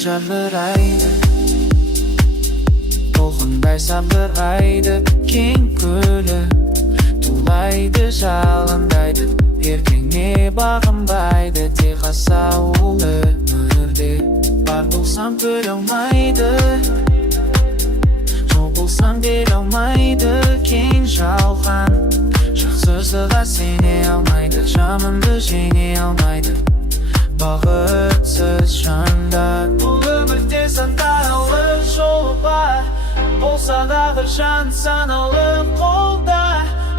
жарбырайды, толқындай сабырайды. Кең көлі тулайды, жалындайды, ертеңіне бағынбайды. Тек асаулы өмірде бар болсам көре алмайды, жоқ болсам бере алмайды. Кең жалған жақсысыға сене алмайды, жанымды жеңе алмайды бақытсыз жандар. Бұл өмірде санаулы жолы бар, болса дағы жан санаулы қолда.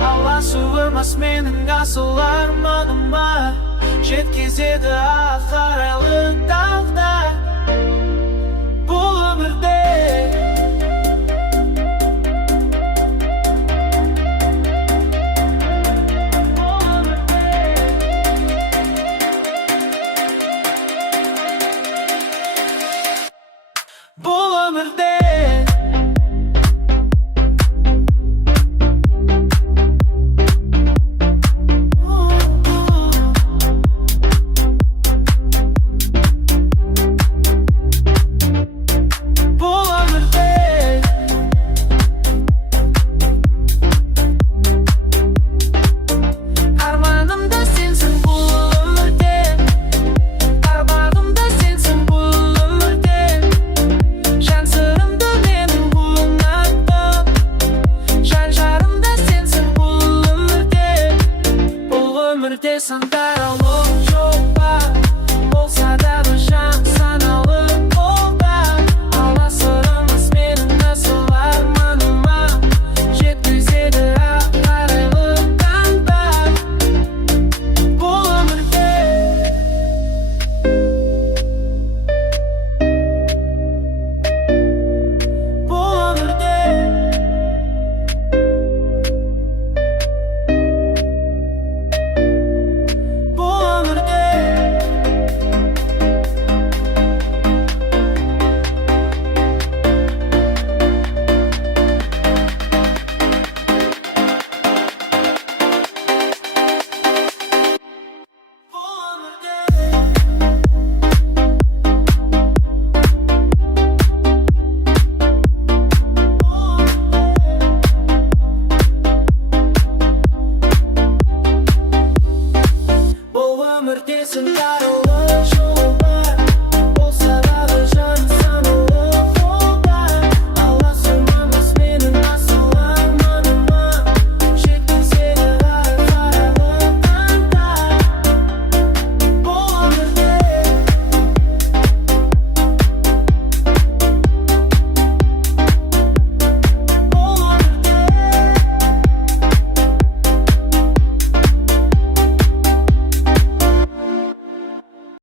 Аласуымас менің асыл арманыма, жеткізеді ақарайлы тағда. Бұл өмірде бұл өмірде санаулы жол бар, болса дағы жан санаулы қолда. Аласырмас менің асыл арманыма, жеткізеді ақарайлы таңдар. Бұл өмірде This and that.